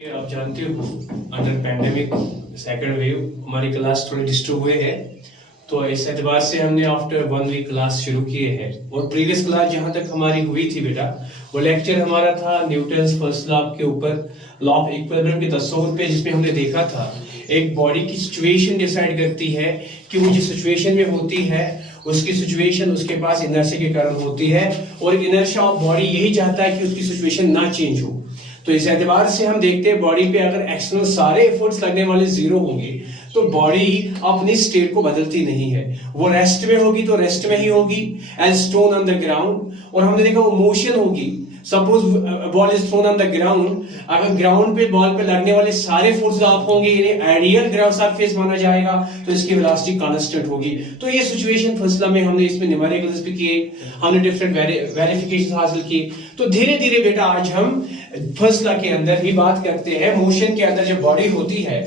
आप जानते हो अंडर पैंडेमिक सेकंड वेव हमारी क्लास थोड़ी डिस्टर्ब हुए है, तो इस एतबार से हमने आफ्टर 1 वीक क्लास शुरू किए हैं। और प्रीवियस क्लास जहां तक हमारी हुई थी बेटा, वो लेक्चर हमारा था न्यूटन्स फर्स्ट लॉ के ऊपर, लॉ ऑफ इक्विलिब्रियम के तस्वुर पे, जिसमें हमने देखा था एक बॉडी की सिचुएशन डिसाइड करती है कि वो जिस सिचुएशन में होती है उसकी सिचुएशन उसके पास इनर्शिया के कारण होती है, और इनर्शिया ऑफ बॉडी यही चाहता है कि उसकी सिचुएशन ना चेंज हो। तो इस एतबार से हम देखते हैं बॉडी पे अगर एक्सटर्नल सारे एफर्ट्स लगने वाले जीरो होंगे तो बॉडी अपनी स्टेट को बदलती नहीं है, वो रेस्ट में होगी तो रेस्ट में ही होगी as stone on the ground. और हमने देखा वो मोशन होगी, suppose ball is thrown on the ground, अगर ग्राउंड पे बॉल पे लगने वाले सारे फोर्स आप होंगे, यानी आइडियल ग्राउंड सरफेस माना जाएगा, तो इसकी वेलोसिटी कांस्टेंट होगी। तो ये सिचुएशन फर्स्ट लॉ में हमने इसमें न्यूमेरिकल्स भी किए, हमने डिफरेंट वेरिफिकेशन हासिल की। तो धीरे धीरे बेटा आज हम फर्स्ट लॉ के अंदर ही बात करते हैं। मोशन के अंदर जब बॉडी होती है,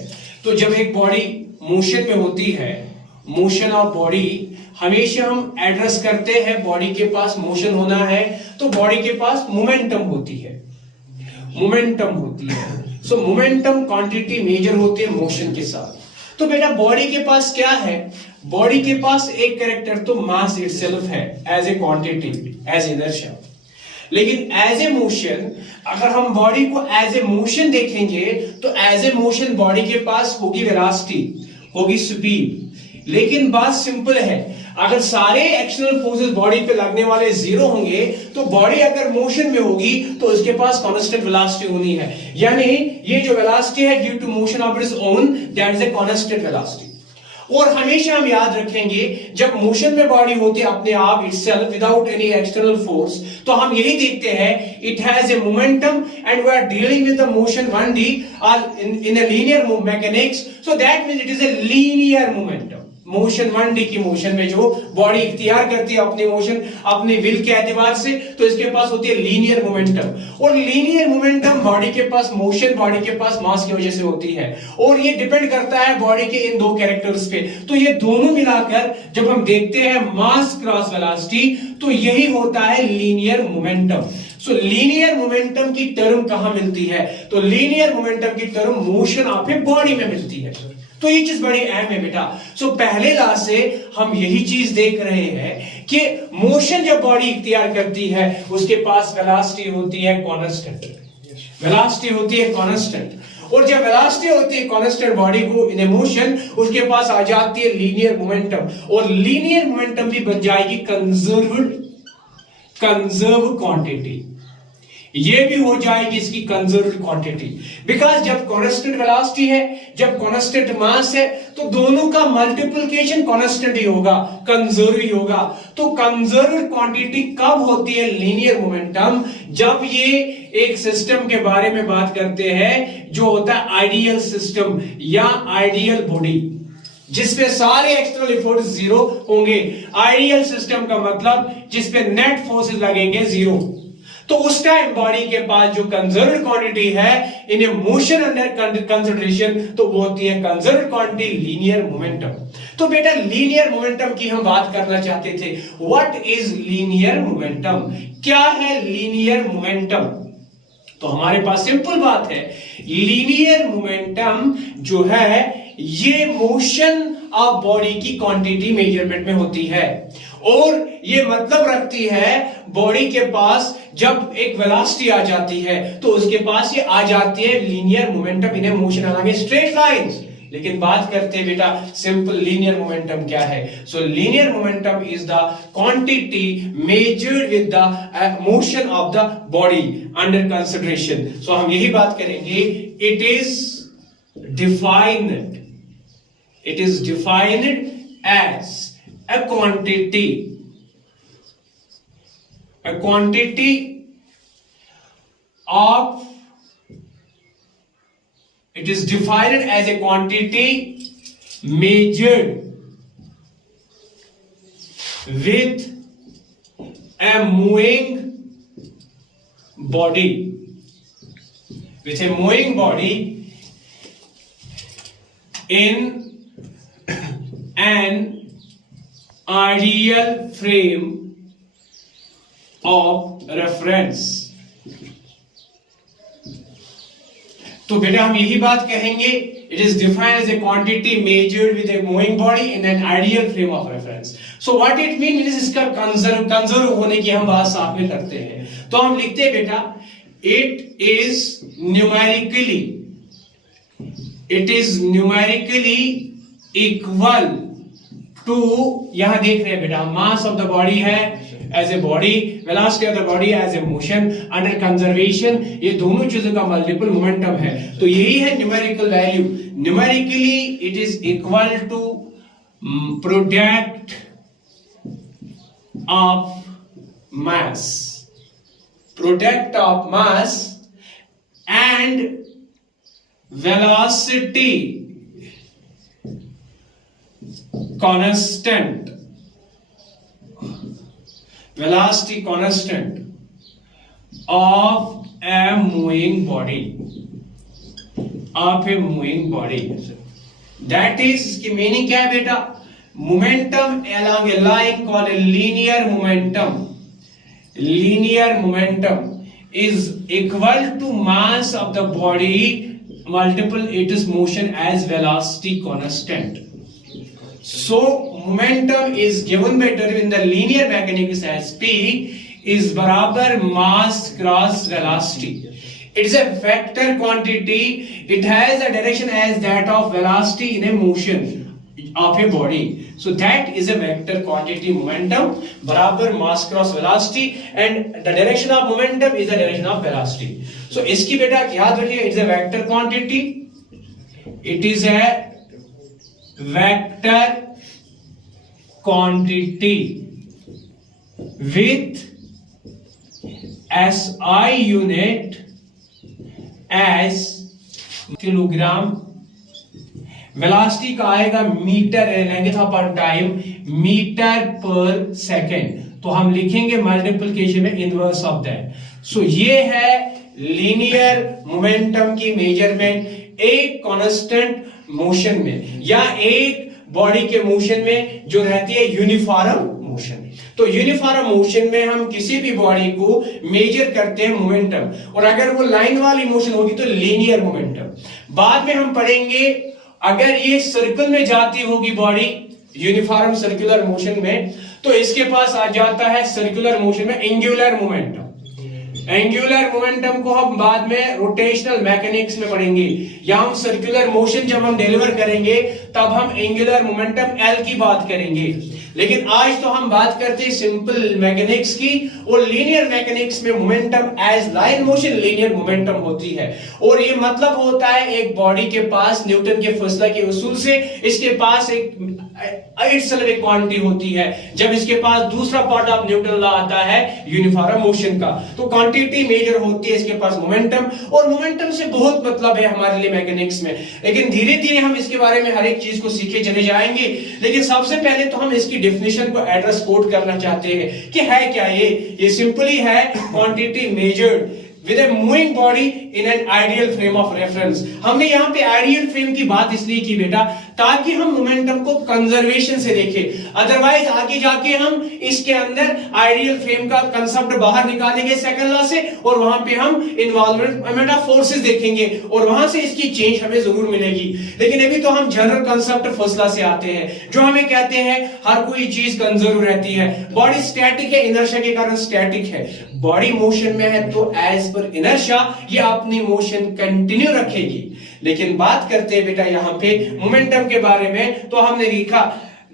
तो जब एक बॉडी मोशन में होती है, मोशन ऑफ बॉडी हमेशा हम एड्रेस करते हैं बॉडी के पास मोशन होना है तो बॉडी के पास मोमेंटम होती है, मोमेंटम होती है। सो मोमेंटम क्वांटिटी मेजर होती है मोशन के साथ। तो बेटा बॉडी के पास क्या है, बॉडी के पास एक कैरेक्टर तो मास इटसेल्फ है as a quantity, as inertia. लेकिन एज ए मोशन, अगर हम बॉडी को एज ए मोशन देखेंगे तो एज ए मोशन बॉडी के पास होगी वेलोसिटी, होगी स्पीड। लेकिन बात सिंपल है, अगर सारे एक्सटर्नल फोर्सेस बॉडी पे लगने वाले जीरो होंगे तो बॉडी अगर मोशन में होगी तो उसके पास कांस्टेंट वेलोसिटी होनी है, यानी ये जो वेलोसिटी है due to motion of its own, that is a constant velocity. और हमेशा हम याद रखेंगे जब मोशन में बॉडी होती है अपने आप itself without any external force, तो हम यही देखते हैं it has a momentum and we are dealing with the motion 1D और in a linear mechanics, so that means it is a linear momentum. Motion 1D की motion में जो body इख्तियार करती है अपनी मोशन अपनी विल के एतबार से, तो इसके पास होती है लीनियर मोमेंटम। और लीनियर मोमेंटम बॉडी के पास मोशन बॉडी के पास मास की वजह से होती है, और ये डिपेंड करता है बॉडी के इन दो कैरेक्टर्स पे। तो ये दोनों मिलाकर जब हम देखते हैं मास क्रॉस वेलोसिटी, तो यही होता है लीनियर मोमेंटम। सो लीनियर मोमेंटम की टर्म कहां मिलती है, तो लीनियर मोमेंटम की term motion of a body में मिलती है। तो ये चीज बड़ी अहम है बेटा। सो पहले लॉ से हम यही चीज देख रहे हैं कि मोशन जब बॉडी इख्तियार करती है उसके पास वेलोसिटी होती है कांस्टेंट, वेलोसिटी होती है कांस्टेंट। और जब वेलोसिटी होती है कांस्टेंट बॉडी को इन मोशन, उसके पास आ जाती है लीनियर मोमेंटम, और लीनियर मोमेंटम भी बन जाएगी कंजर्व क्वांटिटी। ये भी हो जाएगी इसकी कंजर्व्ड क्वांटिटी, बिकॉज जब कांस्टेंट वेलोसिटी है, जब कांस्टेंट मास है, तो दोनों का मल्टीप्लिकेशन कांस्टेंट ही होगा, कंजर्व ही होगा। तो कंजर्व्ड क्वांटिटी कब होती है लीनियर मोमेंटम, जब ये एक सिस्टम के बारे में बात करते हैं जो होता है आइडियल सिस्टम या आइडियल बॉडी, जिसपे सारे एक्सटर्नल एफर्ट्स जीरो होंगे। आइडियल सिस्टम का मतलब जिसपे नेट फोर्सेस लगेंगे जीरो। तो उस टाइम बॉडी के पास जो कंजर्व्ड क्वांटिटी है इन ए मोशन अंडर कंसिडरेशन, तो वो होती है कंजर्व्ड क्वांटिटी लीनियर मोमेंटम। तो बेटा लीनियर मोमेंटम की हम बात करना चाहते थे। व्हाट इज लीनियर मोमेंटम, क्या है लीनियर मोमेंटम? तो हमारे पास सिंपल बात है, लीनियर मोमेंटम जो है ये मोशन ऑफ बॉडी की क्वांटिटी मेजरमेंट में होती है, और ये मतलब रखती है बॉडी के पास जब एक वेलोसिटी आ जाती है तो उसके पास ये आ जाती है लीनियर मोमेंटम इन ए मोशन अलोंग स्ट्रेट लाइंस। लेकिन बात करते हैं बेटा सिंपल लीनियर मोमेंटम क्या है। So linear momentum is the quantity measured with the motion of the body under consideration. So हम यही बात करेंगे, it is defined as a quantity of, it is defined as a quantity measured with a moving body, with a moving body in an ideal frame of reference। तो बेटा हम यही बात कहेंगे, it is defined as a quantity measured with a moving body in an ideal frame of reference. So what it mean, इसका conserve होने की हम बात साथ में करते हैं। तो हम लिखते हैं बेटा, it is numerically equal to, यहां देख रहे हैं बेटा, मास ऑफ द बॉडी है as a body, velocity of the body as a motion under conservation, ये दोनों चीजों का मल्टीपल मोमेंटम है। तो यही है numerical value. Numerically it is equal to product of mass and velocity constant of a moving body, that is, इसकी meaning क्या है बेटा, momentum along a line called a linear momentum is equal to mass of the body multiple its motion as velocity constant. So momentum is given by term in the linear mechanics as P is barabar mass cross velocity. It is a vector quantity. It has a direction as that of velocity in a motion of a body. So that is a vector quantity, momentum barabar mass cross velocity, and the direction of momentum is the direction of velocity. So इसकी बेटा याद रखिए, it's a vector quantity, it is a vector quantity with SI unit as kilogram, velocity का आएगा metre, length upon time metre per second, तो हम लिखेंगे multiplication में इनवर्स ऑफ दैट। सो ये है लीनियर मोमेंटम की मेजरमेंट एक कांस्टेंट मोशन में या एक बॉडी के मोशन में जो रहती है यूनिफॉर्म मोशन। तो यूनिफॉर्म मोशन में हम किसी भी बॉडी को मेजर करते हैं मोमेंटम, और अगर वो लाइन वाली मोशन होगी तो लीनियर मोमेंटम। बाद में हम पढ़ेंगे अगर ये सर्कल में जाती होगी बॉडी यूनिफॉर्म सर्कुलर मोशन में, तो इसके पास आ जाता है सर्कुलर मोशन में एंगुलर मोमेंटम। एंगुलर मोमेंटम को हम बाद में रोटेशनल मैकेनिक्स में पढ़ेंगे, या हम सर्कुलर मोशन जब हम डिलीवर करेंगे तब हम एंगुलर मोमेंटम एल की बात करेंगे। लेकिन आज तो हम बात करते हैं सिंपल मैकेनिक्स की, और लीनियर मैकेनिक्स में momentum as line motion linear momentum होती है। और ये मतलब होता है एक बॉडी के पास न्यूटन के फैसला के उसूल से इसके पास एक क्वांटिटी होती है, जब इसके पास दूसरा पार्ट ऑफ न्यूटन लॉ आता है यूनिफॉर्म मोशन का, तो क्वांटिटी मेजर होती है इसके पास मोमेंटम, और मोमेंटम से बहुत मतलब है हमारे लिए मैकेनिक्स में। लेकिन धीरे धीरे हम इसके बारे में हर एक चीज को सीखे चले जाएंगे। लेकिन सबसे पहले तो हम इसकी डेफिनेशन को एड्रेस कोड करना चाहते हैं कि है क्या ये सिंपली है quantity measured with a moving body in an ideal frame of reference। हमने यहाँ पे आइडियल फ्रेम की बात इसलिए की बेटा ताकि हम मोमेंटम को कंजर्वेशन से देखें, अदरवाइज आगे जाके हम इसके अंदर आइडियल फ्रेम का कंसेप्ट बाहर निकालेंगे सेकंड लॉ से, और वहां पे हम इन्वॉल्वमेंट ऑफ फोर्सेस देखेंगे और वहां से इसकी चेंज हमें जरूर मिलेगी। लेकिन अभी तो हम जनरल कंसेप्ट फर्स्ट लॉ से आते हैं, जो हमें कहते हैं हर कोई चीज कंजर्व रहती है। बॉडी स्टैटिक है, इनर्शिया के कारण स्टैटिक है। बॉडी मोशन में है तो एज पर इनर्शिया ये अपनी मोशन कंटिन्यू रखेगी। लेकिन बात करते हैं बेटा यहाँ पे मोमेंटम के बारे में, तो हमने लिखा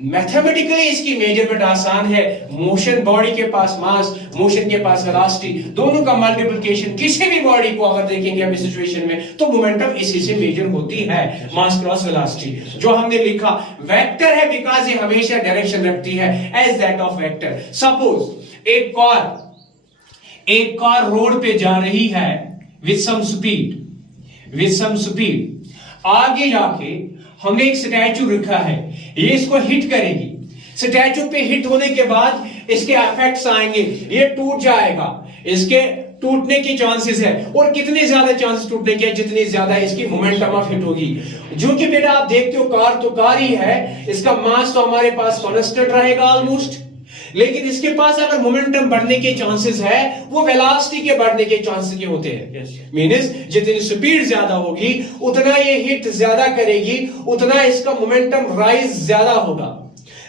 मैथमेटिकली इसकी मेजरमेंट आसान है। मोशन, बॉडी के पास मास, मोशन के पास वेलोसिटी, दोनों का मल्टीप्लिकेशन किसी भी बॉडी को अगर देखेंगे हम इस सिचुएशन में तो मोमेंटम इसी से मेजर होती है, मास क्रॉस वेलोसिटी। जो हमने लिखा वेक्टर है बिकॉज ये हमेशा डायरेक्शन रखती है as that of vector. Suppose एक कार रोड पे जा रही है विद सम स्पीड, आगे जाके हमने एक स्टैचू रखा है, ये इसको हिट करेगी। स्टैचू पे हिट होने के बाद इसके इफेक्ट्स आएंगे, ये टूट जाएगा, इसके टूटने की चांसेस है। और कितने ज्यादा चांसेस टूटने के, जितनी ज्यादा इसकी मोमेंटम ऑफ हिट होगी। जो कि बेटा आप देखते हो कार तो कार ही है, इसका मास तो हमारे पास कांस्टेंट रहेगा ऑलमोस्ट, लेकिन इसके पास अगर मोमेंटम बढ़ने के चांसेस है वो वेलोसिटी के बढ़ने के चांसेस के होते हैं। मींस जितनी स्पीड ज्यादा होगी उतना ये हिट ज्यादा करेगी, उतना इसका मोमेंटम राइज ज्यादा होगा।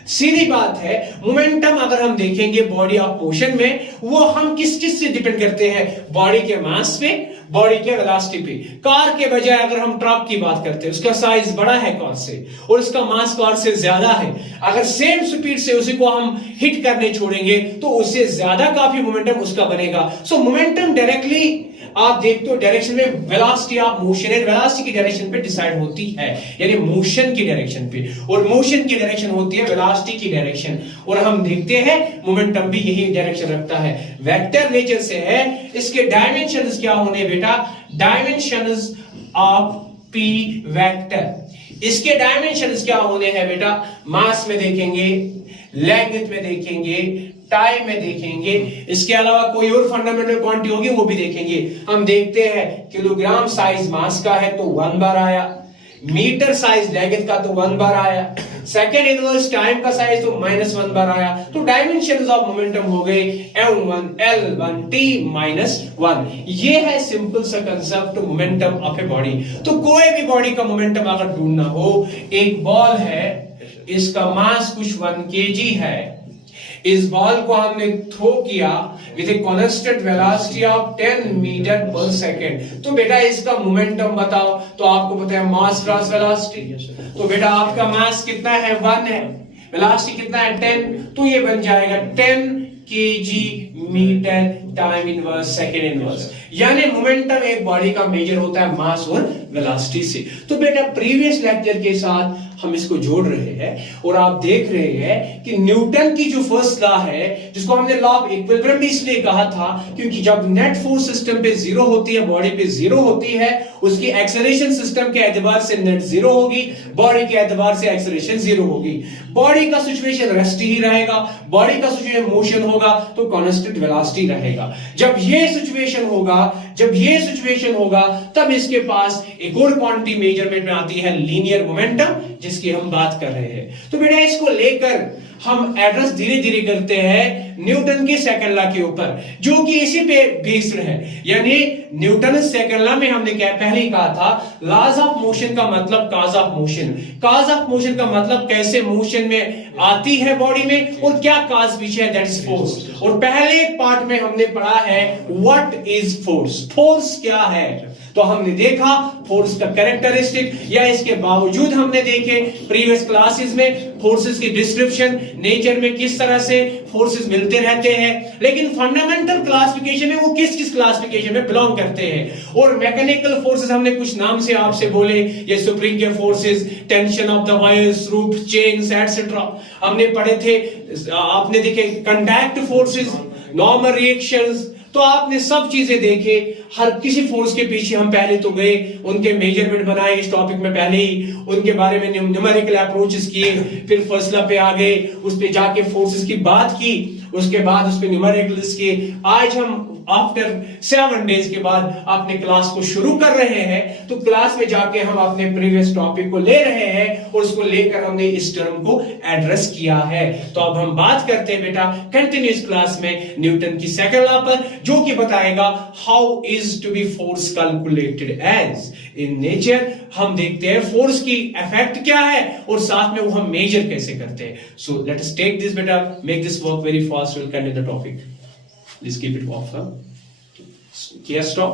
सीधी बात है, मोमेंटम अगर हम देखेंगे बॉडी ऑफ मोशन में, वो हम किस चीज से डिपेंड करते हैं? बॉडी के मास पे, बॉडी के वेलोसिटी पे। कार के बजाय अगर हम ट्रक की बात करते हैं, उसका साइज बड़ा है कार से और उसका मास कार से ज्यादा है। अगर सेम स्पीड से उसी को हम हिट करने छोड़ेंगे तो उससे ज्यादा काफी मोमेंटम उसका बनेगा। सो मोमेंटम डायरेक्टली आप देखते हो डायरेक्शन में वेलोसिटी ऑफ मोशन है, वेलोसिटी की डायरेक्शन पे डिसाइड होती है, यानी मोशन की डायरेक्शन पे, और मोशन की डायरेक्शन होती है वेलोसिटी की डायरेक्शन। और हम देखते हैं मोमेंटम भी यही डायरेक्शन रखता है, वेक्टर नेचर से है। इसके डायमेंशंस क्या होने बेटा? Dimensions of P vector. इसके डायमेंशंस क्या होने हैं बेटा? मास में देखेंगे, लेंथ में देखेंगे, टाइम में देखेंगे, इसके अलावा कोई और फंडामेंटल क्वांटिटी होगी वो भी देखेंगे। हम देखते हैं किलोग्राम साइज मास का है तो 1 बार आया, मीटर साइज लेंथ का तो 1 बार आया, सेकंड इनवर्स टाइम का साइज तो -1 बार आया। तो डायमेंशंस ऑफ मोमेंटम हो गए m1 l1 t-1। ये है सिंपल सा concept momentum of a body. तो कोई भी बॉडी का मोमेंटम अगर ढूंढना हो, एक बॉल है, इसका मास कुछ 1 kg है, इस बॉल को हमने थ्रो किया with a constant velocity of 10 metre per second, तो बेटा इसका मोमेंटम बताओ। तो आपको पता है मास क्रॉस वेलोसिटी, तो बेटा आपका मास कितना है? 1 है, वेलोसिटी कितना है? 10, तो ये बन जाएगा 10 kg metre time inverse second inverse. यानी मोमेंटम एक बॉडी का मेजर होता है मास और वेलोसिटी से। तो बेटा प्रीवियस लेक्चर के साथ हम इसको जोड़ रहे हैं और आप देख रहे हैं कि न्यूटन की जो फर्स्ट लॉ है, जिसको हमने लॉ ऑफ इक्विलिब्रियम भी इसलिए कहा था क्योंकि जब नेट फोर्स सिस्टम पे जीरो होती है, बॉडी पे जीरो होती है, उसकी एक्सेलरेशन सिस्टम के एतबार से नेट जीरो होगी, बॉडी के एतबार से एक्सेलरेशन जीरो होगी। बॉडी का सिचुएशन रेस्ट ही रहेगा, बॉडी का सिचुएशन मोशन होगा तो कांस्टेंट वेलोसिटी रहेगा। जब ये सिचुएशन होगा तब इसके पास एक और क्वांटिटी मेजरमेंट में आती है लीनियर मोमेंटम, जिसकी हम बात कर रहे हैं। तो बेटा इसको लेकर हम एड्रेस धीरे धीरे करते हैं न्यूटन के सेकंड लॉ के ऊपर, जो कि इसी पे बेस्ड है। यानी न्यूटन सेकंड लॉ में हमने क्या पहले ही कहा था, लॉज ऑफ मोशन का मतलब cause of motion, cause of motion का मतलब कैसे मोशन में आती है बॉडी में और क्या कॉज पीछे है, दैट इज फोर्स। और पहले पार्ट में हमने पढ़ा है व्हाट इज फोर्स, फोर्स क्या है। तो हमने देखा फोर्स का कैरेक्टरिस्टिक, या इसके बावजूद हमने देखे प्रीवियस क्लासेस में फोर्सेस की डिस्क्रिप्शन, नेचर में किस तरह से फोर्सेस मिलते रहते हैं, लेकिन फंडामेंटल क्लासिफिकेशन में वो किस किस क्लासिफिकेशन में बिलोंग करते हैं। और मैकेनिकल फोर्सेस हमने कुछ नाम से आपसे बोले, ये स्प्रिंग के forces, tension of the wires, रूप, चेन्स एटसेट्रा हमने पढ़े थे। आपने देखे कंडक्ट फोर्सेस, नॉर्मल रिएक्शंस, तो आपने सब चीजें देखे। हर किसी फोर्स के पीछे हम पहले तो गए, उनके मेजरमेंट बनाए, इस टॉपिक में पहले ही उनके बारे में न्यूमेरिकल अप्रोचेस किए, फिर फर्स्ट लॉ पे आ गए, उस पे जाके फोर्सेस की बात की, उसके बाद उस पे न्यूमेरिकल्स किए। आज हम आफ्टर 7 डेज के बाद अपने क्लास को शुरू कर रहे हैं, तो क्लास में जाके हम अपने प्रीवियस टॉपिक को ले रहे हैं और उसको लेकर हमने इस टर्म को एड्रेस किया है। तो अब हम बात करते हैं बेटा कंटिन्यूअस क्लास में न्यूटन की सेकंड लॉ पर, जो कि बताएगा how is to be force calculated as in nature. हम देखते हैं फोर्स की इफेक्ट क्या है और साथ में वो हम मेजर कैसे करते हैं। So let us take this बेटा, make this work very fast, will continue the topic. Please keep it off. Yes, stop.